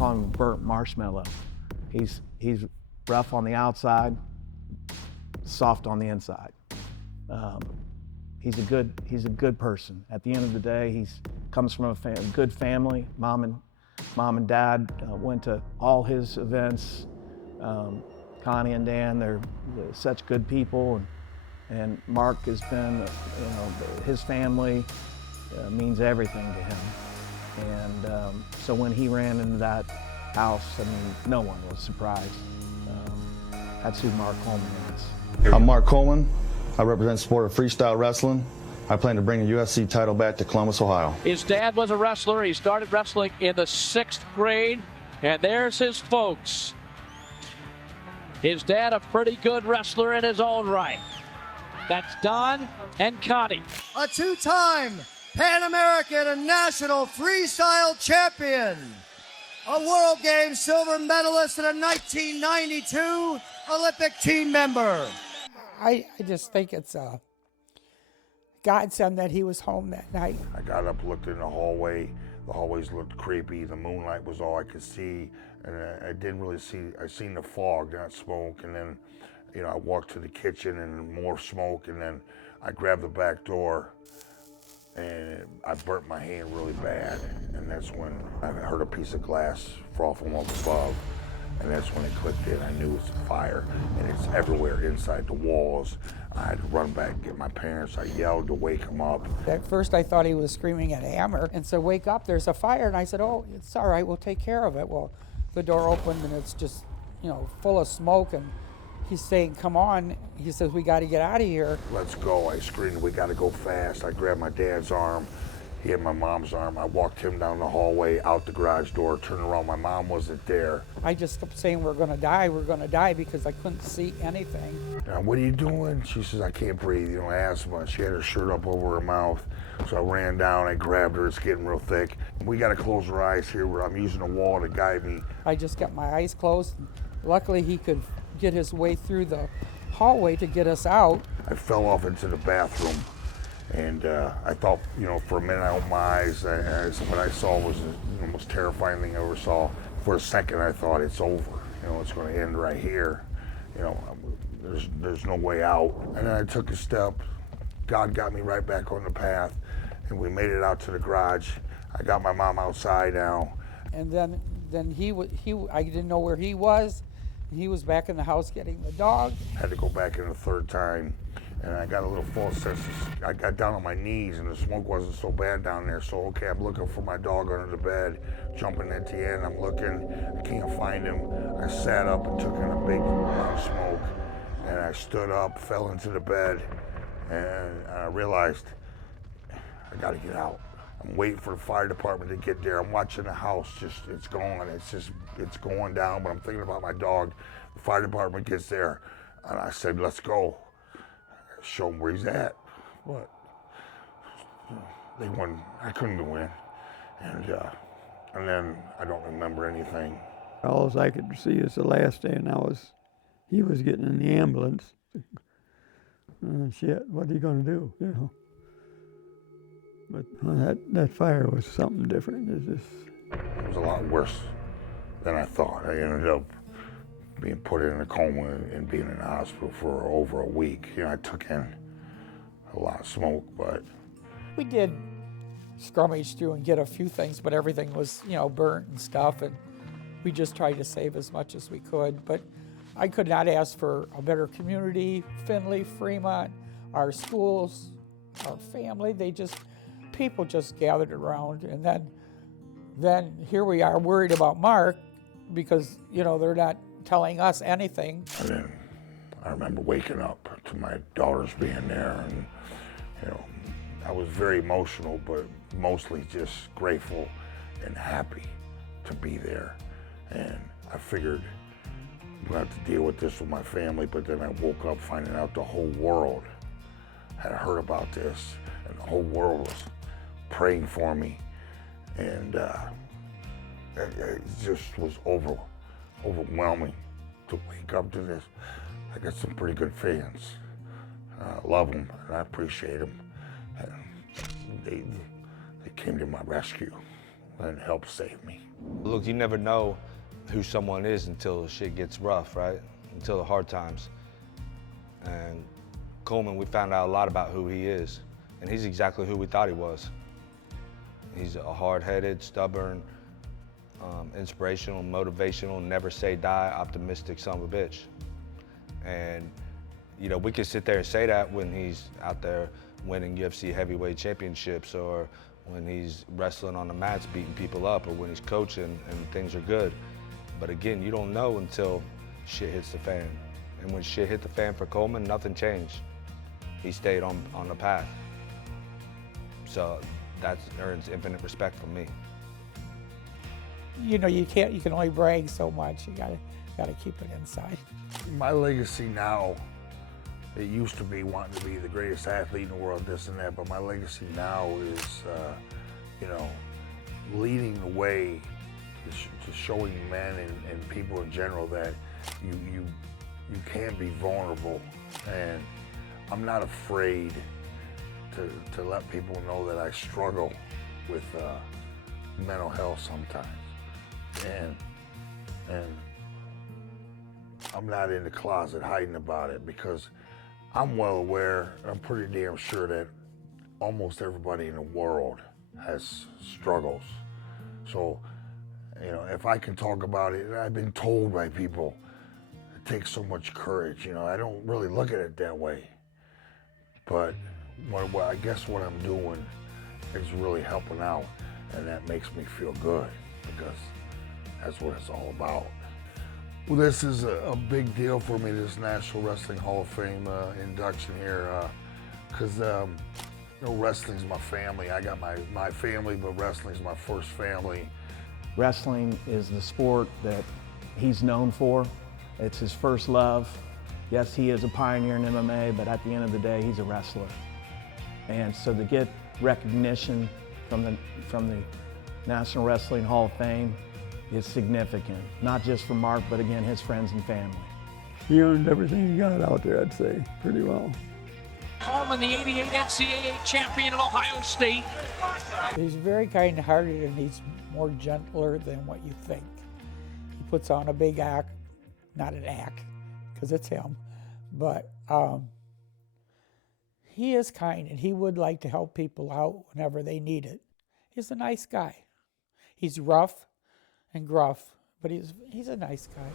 call him burnt marshmallow. He's rough on the outside, soft on the inside. He's a good person. At the end of the day, he comes from a good family. Mom and Dad went to all his events. Connie and Dan, they're such good people, and Mark has been, his family means everything to him. And so when he ran into that house, I mean, no one was surprised. That's who Mark Coleman is. I'm Mark Coleman. I represent the sport of freestyle wrestling. I plan to bring the UFC title back to Columbus, Ohio. His dad was a wrestler. He started wrestling in the 6th grade, and there's his folks. His dad, a pretty good wrestler in his own right. That's Don and Connie. A two-time Pan American and National Freestyle Champion. A World Games silver medalist and a 1992 Olympic team member. I just think it's a godsend that he was home that night. I got up, looked in the hallway. The hallways looked creepy. The moonlight was all I could see. And I didn't really see, I seen the fog, not smoke. And then, I walked to the kitchen and more smoke. And then I grabbed the back door and I burnt my hand really bad. And that's when I heard a piece of glass fall from up above. And that's when it clicked in. I knew it's a fire, and it's everywhere inside the walls. I had to run back and get my parents. I yelled to wake them up. At first I thought he was screaming at Hammer and said, "Wake up, there's a fire." And I said, "Oh, it's all right, we'll take care of it." Well, the door opened and it's just, full of smoke, and he's saying, "Come on." He says, "We got to get out of here." Let's go. I screamed, "We got to go fast." I grabbed my dad's arm. He had my mom's arm. I walked him down the hallway, out the garage door, turned around. My mom wasn't there. I just kept saying, we're going to die, because I couldn't see anything. "What are you doing?" She says, "I can't breathe, asthma." She had her shirt up over her mouth. So I ran down, I grabbed her, it's getting real thick. "We got to close our eyes here, where I'm using a wall to guide me." I just got my eyes closed. Luckily, he could get his way through the hallway to get us out. I fell off into the bathroom. And I thought, for a minute I opened my eyes. What I saw was the most terrifying thing I ever saw. For a second I thought, it's over. It's going to end right here. There's no way out. And then I took a step. God got me right back on the path, and we made it out to the garage. I got my mom outside now. And then I didn't know where he was. He was back in the house getting the dog. I had to go back in the third time. And I got a little false sense I got down on my knees, and the smoke wasn't so bad down there. So, okay, I'm looking for my dog under the bed, jumping at the end. I'm looking, I can't find him. I sat up and took in a big amount of smoke. And I stood up, fell into the bed, and I realized I got to get out. I'm waiting for the fire department to get there. I'm watching the house, it's going. It's going down, but I'm thinking about my dog. The fire department gets there, and I said, "Let's go." Show him where he's at. What? They won. I couldn't go in. And then I don't remember anything. All I could see is the last day, and he was getting in the ambulance. Shit, what are you going to do, But that fire was something different. It was a lot worse than I thought. I ended up being put in a coma and being in the hospital for over a week. I took in a lot of smoke, but... We did scrummage through and get a few things, but everything was, burnt and stuff, and we just tried to save as much as we could. But I could not ask for a better community. Findlay, Fremont, our schools, our family, people just gathered around. And then here we are worried about Mark because, they're not telling us anything. And then I remember waking up to my daughters being there, and I was very emotional, but mostly just grateful and happy to be there. And I figured I'm gonna have to deal with this with my family, but then I woke up finding out the whole world had heard about this, and the whole world was praying for me, and it just was overwhelming to wake up to this. I got some pretty good fans. I love them, and I appreciate them. And they came to my rescue and help save me. Look, you never know who someone is until shit gets rough, right? Until the hard times. And Coleman, we found out a lot about who he is, and he's exactly who we thought he was. He's a hard-headed, stubborn, inspirational, motivational, never say die, optimistic son of a bitch. And you know, we could sit there and say that when he's out there winning UFC heavyweight championships, or when he's wrestling on the mats beating people up, or when he's coaching and things are good. But again, you don't know until shit hits the fan. And when shit hit the fan for Coleman, nothing changed. He stayed on the path. So that earns infinite respect from me. You know, you can only brag so much. You gotta keep it inside. My legacy now, it used to be wanting to be the greatest athlete in the world, this and that, but my legacy now is, you know, leading the way, to showing men and people in general that you can be vulnerable, and I'm not afraid to let people know that I struggle with mental health sometimes, and I'm not in the closet hiding about it, because I'm well aware, I'm pretty damn sure that almost everybody in the world has struggles. So, you know, if I can talk about it, I've been told by people, it takes so much courage. You know, I don't really look at it that way. But I guess what I'm doing is really helping out, and that makes me feel good, because that's what it's all about. Well, this is a big deal for me, this National Wrestling Hall of Fame induction here, because you know, wrestling's my family. I got my family, but wrestling's my first family. Wrestling is the sport that he's known for. It's his first love. Yes, he is a pioneer in MMA, but at the end of the day, he's a wrestler. And so to get recognition from the National Wrestling Hall of Fame is significant, not just for Mark, but again, his friends and family. He earned everything he got out there, I'd say, pretty well. Coleman, the '88 NCAA champion of Ohio State. He's very kind-hearted, and he's more gentler than what you think. He puts on a big act, not an act, because it's him, but he is kind, and he would like to help people out whenever they need it. He's a nice guy. He's rough and gruff, but he's a nice guy.